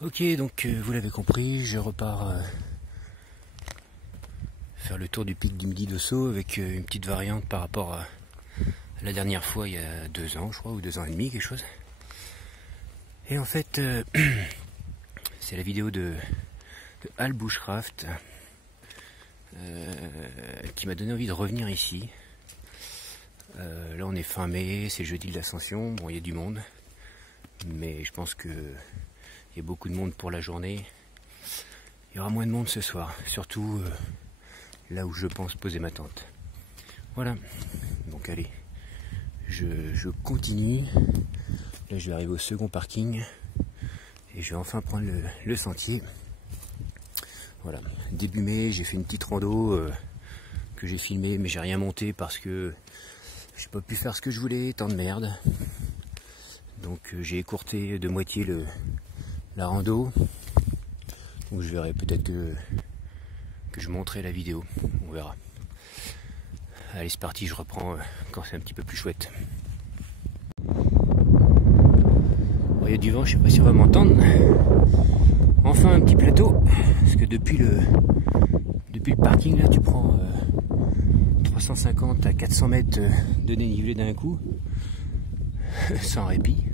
Ok, donc vous l'avez compris, je repars faire le tour du pic du Midi d'Ossau avec une petite variante par rapport à la dernière fois il y a 2 ans, je crois, ou 2 ans et demi, quelque chose. Et en fait, c'est la vidéo de Al Bushcraft qui m'a donné envie de revenir ici. Là on est fin mai, c'est jeudi de l'Ascension, bon il y a du monde, mais je pense que il y a beaucoup de monde pour la journée. Il y aura moins de monde ce soir, surtout là où je pense poser ma tente. Voilà, donc allez, je continue. Là je vais arriver au second parking et je vais enfin prendre le sentier. Voilà, début mai, j'ai fait une petite rando que j'ai filmée, mais j'ai rien monté parce que j'ai pas pu faire ce que je voulais, tant de merde. Donc j'ai écourté de moitié la rando. Donc je verrai, peut-être que je monterai la vidéo, on verra. Allez, c'est parti, je reprends quand c'est un petit peu plus chouette. Bon, il y a du vent, je sais pas si on va m'entendre. Enfin un petit plateau, parce que depuis le parking là, tu prends 350 à 400 mètres de dénivelé d'un coup, sans répit.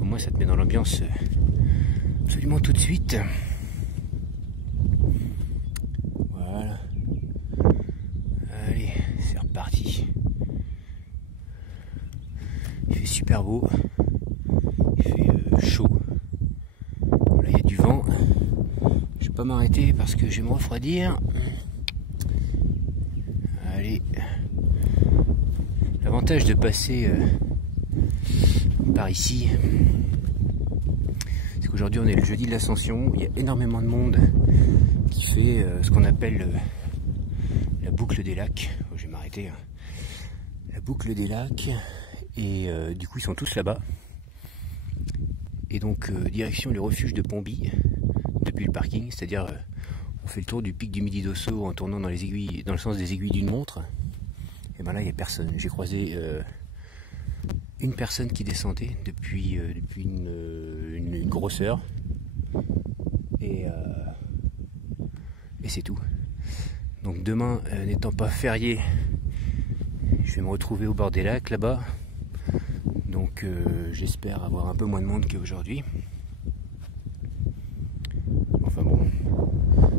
Au moins ça te met dans l'ambiance absolument tout de suite. Voilà. Allez, c'est reparti. Il fait super beau. Il fait chaud. Là il y a du vent. Je vais pas m'arrêter parce que je vais me refroidir. Allez. L'avantage de passer par ici, c'est qu'aujourd'hui on est le jeudi de l'Ascension. Il y a énormément de monde qui fait ce qu'on appelle la boucle des lacs. Oh, je vais m'arrêter. La boucle des lacs. Et du coup ils sont tous là-bas. Et donc direction les refuges de Pomby depuis le parking, c'est-à-dire on fait le tour du pic du Midi d'Ossau en tournant dans les aiguilles, dans le sens des aiguilles d'une montre. Et ben là il n'y a personne. J'ai croisé une personne qui descendait depuis une grosse heure. Et c'est tout. Donc demain, n'étant pas férié, je vais me retrouver au bord des lacs là-bas. Donc j'espère avoir un peu moins de monde qu'aujourd'hui. Enfin bon,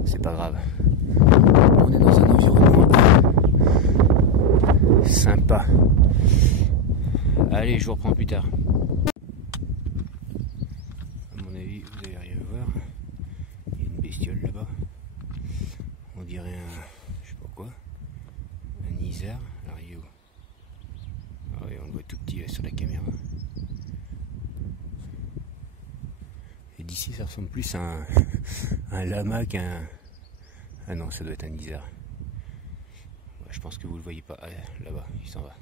c'est pas grave. On est dans un environnement sympa. Allez, je vous reprends plus tard. À mon avis, vous allez rien voir. Il y a une bestiole là-bas. On dirait un, je sais pas quoi, un isard. Alors il est où? Ah oui, on le voit tout petit là, sur la caméra. Et d'ici, ça ressemble plus à un lama qu'un... Ah non, ça doit être un isard. Ouais, je pense que vous le voyez pas. Ah, là-bas, il s'en va.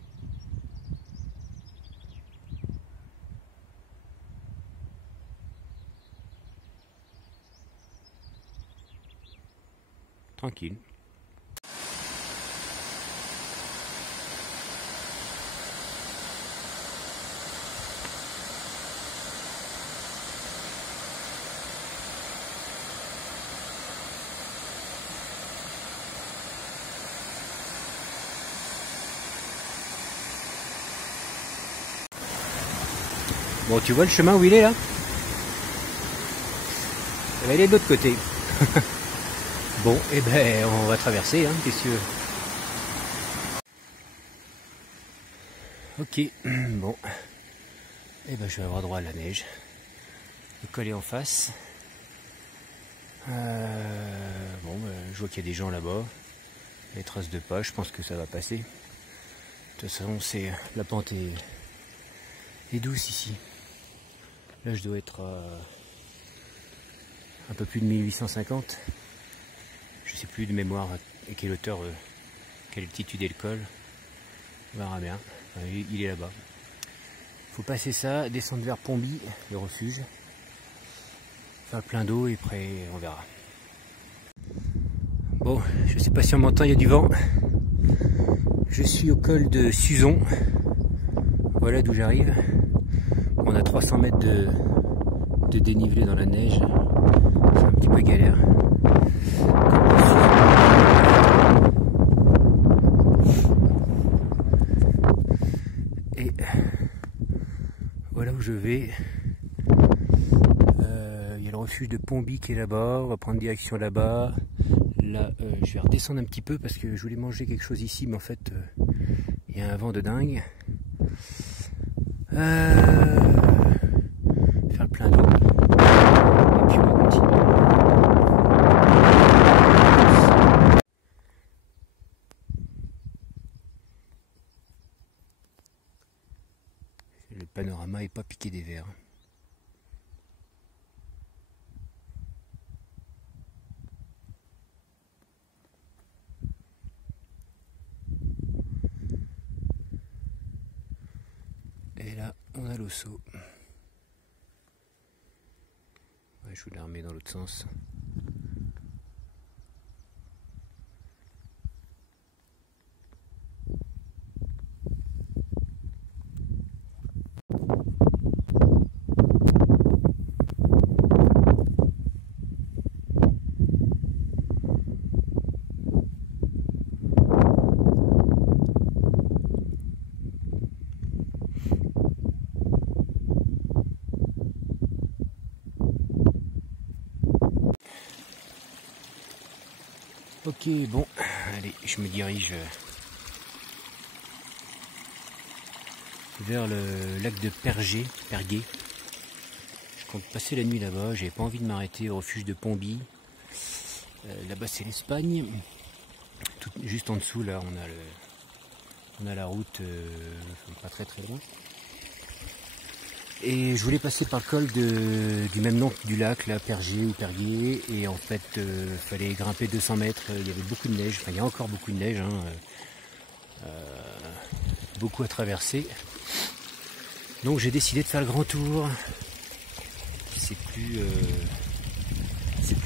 Tranquille. Bon, tu vois le chemin où il est là? Ça va aller de l'autre côté. Bon, et eh ben on va traverser, hein, qu'est-ce que tu veux. Ok, bon. Et ben je vais avoir droit à la neige. Le col est en face. Bon, je vois qu'il y a des gens là-bas. Les traces de pas, je pense que ça va passer. De toute façon, la pente est douce ici. Là, je dois être à un peu plus de 1850. Je sais plus de mémoire à quelle hauteur, quelle altitude est le col. On verra bien. Enfin, il est là-bas. Il faut passer ça, descendre vers Pomby, le refuge. Faire plein d'eau et après on verra. Bon, je sais pas si on m'entend, il y a du vent. Je suis au col de Suzon. Voilà d'où j'arrive. On a 300 mètres de dénivelé dans la neige, c'est un petit peu galère. Et voilà où je vais. Il y a le refuge de Pomby qui est là-bas, on va prendre direction là-bas. Là, je vais redescendre un petit peu parce que je voulais manger quelque chose ici, mais en fait, il y a un vent de dingue. Faire le plein d'eau. Et puis on va continuer. Le panorama est pas piqué des verres. Et là, on a l'Osso. Ouais, je vous la remets dans l'autre sens. Ok, bon, allez, je me dirige vers le lac de Perguer. Je compte passer la nuit là-bas, j'avais pas envie de m'arrêter au refuge de Pomby. Là-bas c'est l'Espagne. Juste en dessous là on a la route pas très loin. Et je voulais passer par le col du même nom du lac, là, Perguer, et en fait fallait grimper 200 mètres, il y avait beaucoup de neige, enfin il y a encore beaucoup de neige, hein, beaucoup à traverser. Donc j'ai décidé de faire le grand tour, c'est plus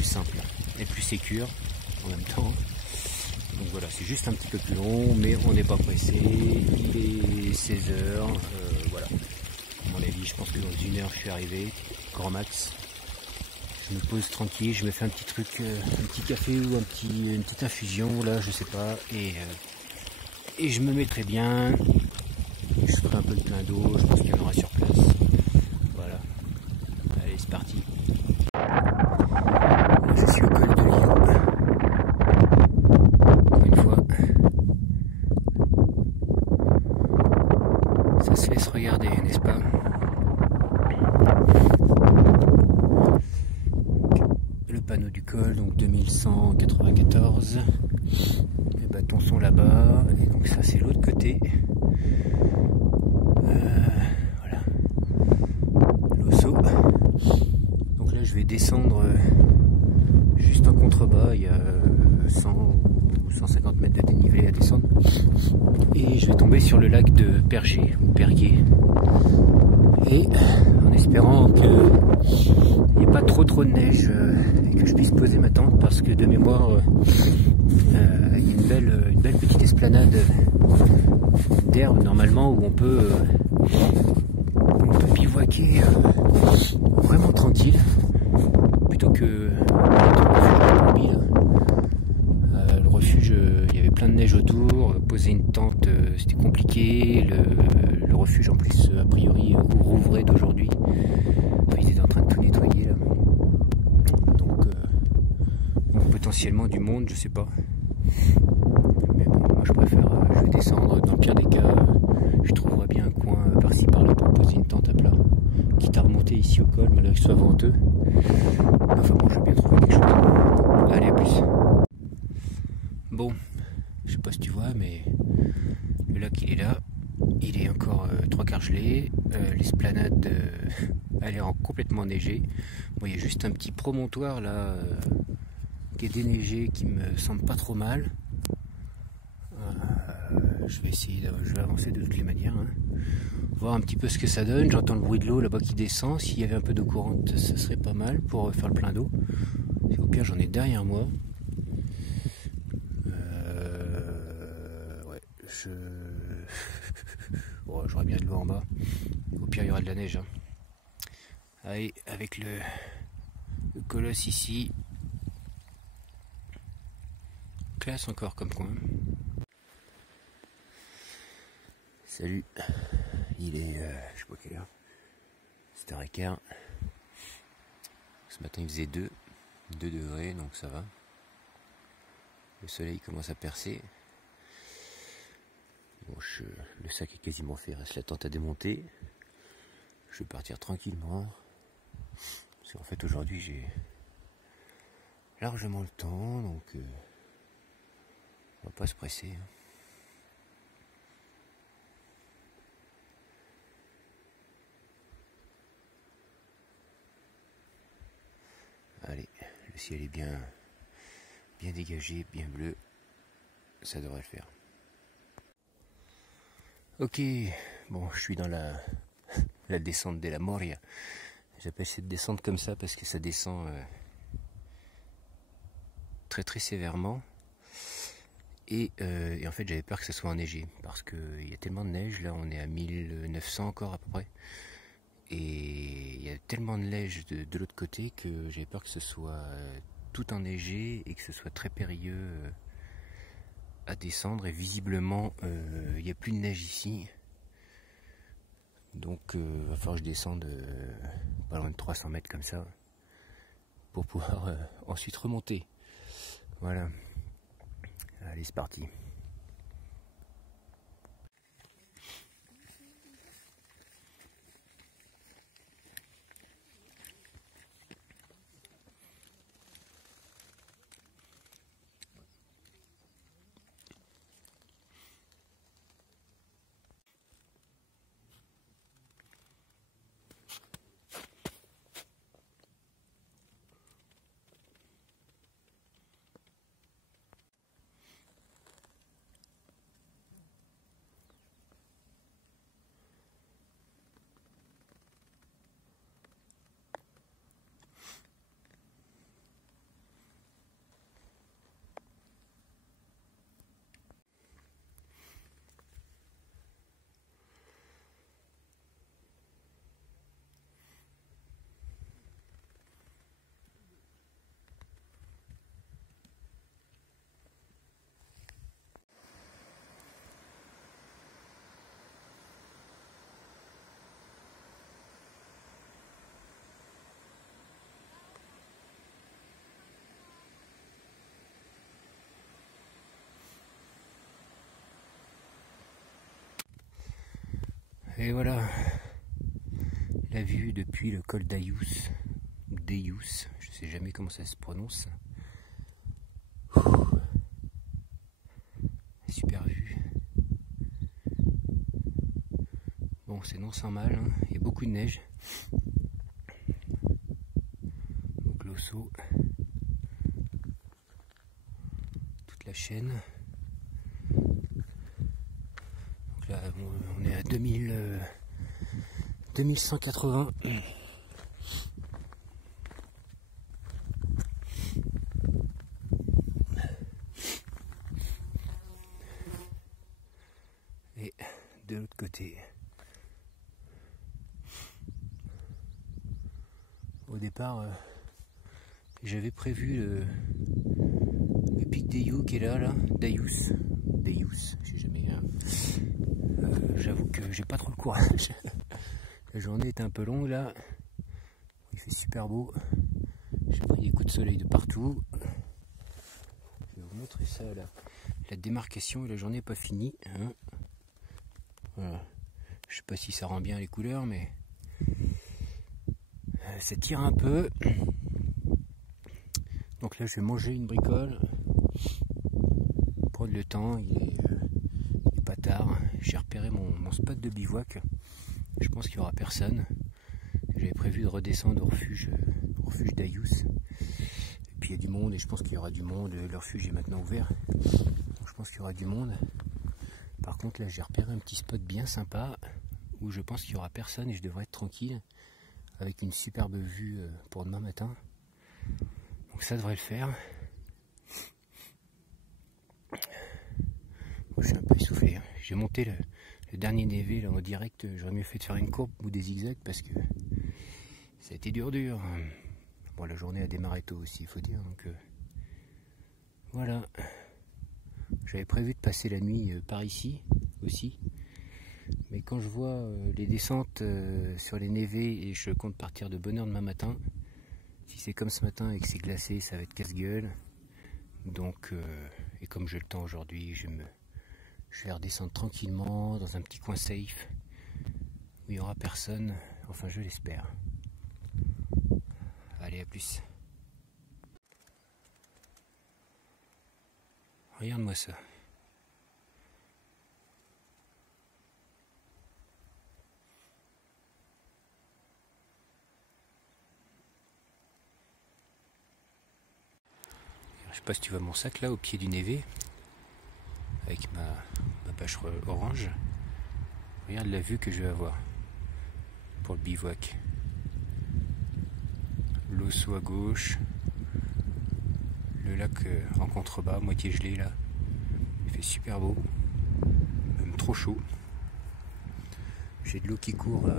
simple et plus sécure en même temps. Donc voilà, c'est juste un petit peu plus long, mais on n'est pas pressé, il est 16h, voilà. À mon avis, je pense que dans 1 heure je suis arrivé, grand max. Je me pose tranquille, je me fais un petit truc, un petit café ou une petite infusion, là je sais pas, et je me mettrai bien. Je ferai un peu de plein d'eau, je pense qu'il y en aura sur place. Voilà, allez c'est parti. Là, je suis au col de Lion. Encore une fois, ça se laisse regarder, n'est-ce pas? Le panneau du col, donc 2194. Les bâtons sont là-bas, et donc ça c'est l'autre côté. Voilà, l'Osso. Donc là je vais descendre juste en contrebas, il y a 100 ou 150 mètres de dénivelé à descendre. Et je vais tomber sur le lac de Perguer. Et en espérant qu'il n'y ait pas trop de neige et que je puisse poser ma tente, parce que de mémoire il y a une belle petite esplanade d'herbe normalement où on peut bivouaquer vraiment tranquille, plutôt que le refuge, il y avait plein de neige autour, poser une tente c'était compliqué, le refuge en plus a priori rouvrait d'aujourd'hui, enfin, ils étaient en train de tout nettoyer là, donc potentiellement du monde, je sais pas, mais bon, moi je préfère, je vais descendre, dans le pire des cas je trouverai bien un coin par-ci par-là pour poser une tente à plat, quitte à remonter ici au col malgré que ce soit venteux. Enfin bon, je vais bien trouver quelque chose. Allez, à plus. Bon, je sais pas si tu vois, mais le lac il est là, il est encore 3/4 gelé, l'esplanade elle est complètement enneigée. Bon, il y a juste un petit promontoire là qui est déneigé, qui me semble pas trop mal. Je vais essayer, je vais avancer de toutes les manières, hein. Voir un petit peu ce que ça donne. J'entends le bruit de l'eau là-bas qui descend. S'il y avait un peu d'eau courante, ça serait pas mal pour faire le plein d'eau. Au pire, j'en ai derrière moi. Ouais, bon, j'aurais bien de l'eau en bas. Au pire, il y aura de la neige, hein. Allez, avec le colosse ici. Classe encore comme coin. Salut. Il est, je sais pas quelle heure. 7h15. Ce matin il faisait 2 degrés, donc ça va. Le soleil commence à percer. Bon, le sac est quasiment fait, il reste la tente à démonter. Je vais partir tranquillement. Parce qu'en fait aujourd'hui j'ai largement le temps, donc on va pas se presser. Allez, le ciel est bien dégagé, bien bleu. Ça devrait le faire. Ok, bon, je suis dans la descente de la Moria. J'appelle cette descente comme ça parce que ça descend très sévèrement. Et en fait j'avais peur que ça soit enneigé parce qu'il y a tellement de neige, là on est à 1900 encore à peu près. Et il y a tellement de neige de l'autre côté que j'avais peur que ce soit tout enneigé et que ce soit très périlleux à descendre. Et visiblement il n'y a plus de neige ici. Donc va falloir que je descende pas loin de 300 mètres comme ça pour pouvoir ensuite remonter. Voilà. Allez, c'est parti. Et voilà la vue depuis le col d'Ayous, Deius, je sais jamais comment ça se prononce. Super vue. Bon, c'est non sans mal, hein. Il y a beaucoup de neige. Donc l'osso, toute la chaîne. Donc là, on est à 2180. Et de l'autre côté, au départ, j'avais prévu le pic d'Ayou qui est là, Deius, je sais jamais. J'avoue que j'ai pas trop le courage. La journée est un peu longue là. Il fait super beau. J'ai pris des coups de soleil de partout. Je vais vous montrer ça là. La démarcation et la journée n'est pas finie. Hein. Voilà. Je sais pas si ça rend bien les couleurs, mais ça tire un peu. Donc là je vais manger une bricole. Prendre le temps, il est pas tard. J'ai repéré mon spot de bivouac. Je pense qu'il n'y aura personne. J'avais prévu de redescendre au refuge d'Ayous. Et puis il y a du monde et je pense qu'il y aura du monde. Le refuge est maintenant ouvert. Donc je pense qu'il y aura du monde. Par contre là j'ai repéré un petit spot bien sympa où je pense qu'il n'y aura personne et je devrais être tranquille avec une superbe vue pour demain matin. Donc ça devrait le faire. Bon, je suis un peu essoufflé. J'ai monté le dernier névé là en direct. J'aurais mieux fait de faire une courbe ou des zigzags parce que Ça a été dur. Bon, la journée a démarré tôt aussi, il faut dire. Donc voilà. J'avais prévu de passer la nuit par ici aussi. Mais quand je vois les descentes sur les névés et je compte partir de bonne heure demain matin, si c'est comme ce matin et que c'est glacé, ça va être casse-gueule. Donc, et comme j'ai le temps aujourd'hui, je vais redescendre tranquillement dans un petit coin safe où il n'y aura personne. Enfin, je l'espère. Allez, à plus. Regarde-moi ça. Je sais pas si tu vois mon sac là au pied du névé avec ma bâche orange. Regarde la vue que je vais avoir pour le bivouac. L'Osso à gauche, le lac en contrebas, moitié gelé là. Il fait super beau, même trop chaud. J'ai de l'eau qui court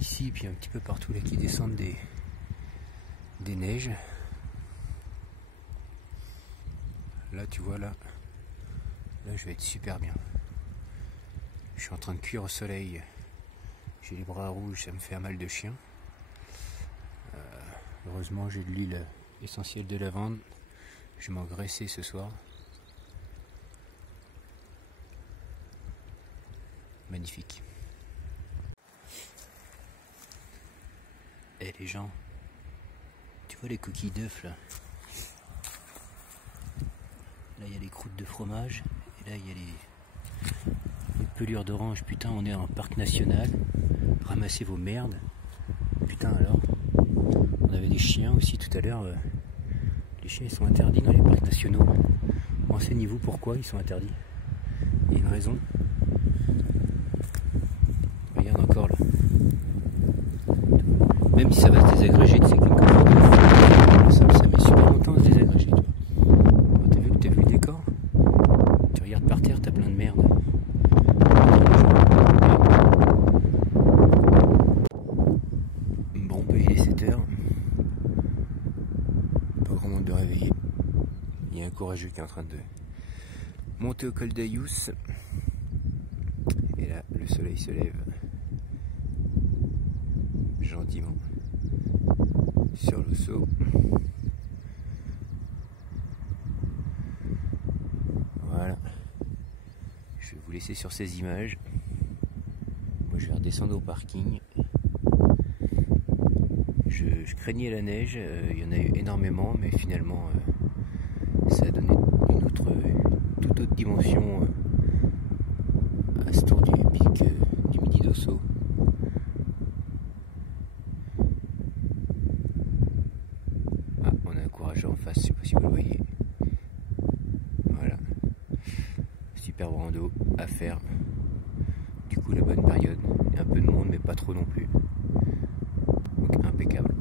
ici, puis un petit peu partout là qui descendent des neiges. Là tu vois là je vais être super bien. Je suis en train de cuire au soleil. J'ai les bras rouges, ça me fait un mal de chien. Heureusement j'ai de l'huile essentielle de lavande. Je vais m'engraisser ce soir. Magnifique. Et les gens, tu vois les coquilles d'œufs là? Là il y a les croûtes de fromage et là il y a les pelures d'orange. Putain, on est en parc national. Ramassez vos merdes. Putain alors. On avait des chiens aussi tout à l'heure. Les chiens ils sont interdits dans les parcs nationaux. Renseignez-vous pourquoi ils sont interdits. Il y a une raison. Regarde encore là. Même si ça va se désagréger, tu sais qu'une commande, ça met super longtemps à se désagréger, tu vois. T'as vu le décor? Tu regardes par terre, t'as plein de merde. Bon, bah, il est 7h. Pas grand monde de réveiller. Il y a un courageux qui est en train de monter au col d'Ayous. Et là, le soleil se lève gentiment sur l'Osso. Voilà. Je vais vous laisser sur ces images. Moi je vais redescendre au parking. Je craignais la neige, il y en a eu énormément, mais finalement ça a donné toute autre dimension à ce tour du pic du Midi d'Osso. Ah, on a un courageux en face, je sais pas si vous le voyez. Voilà. Super rando à faire. Du coup la bonne période. Il y a un peu de monde mais pas trop non plus. Donc impeccable.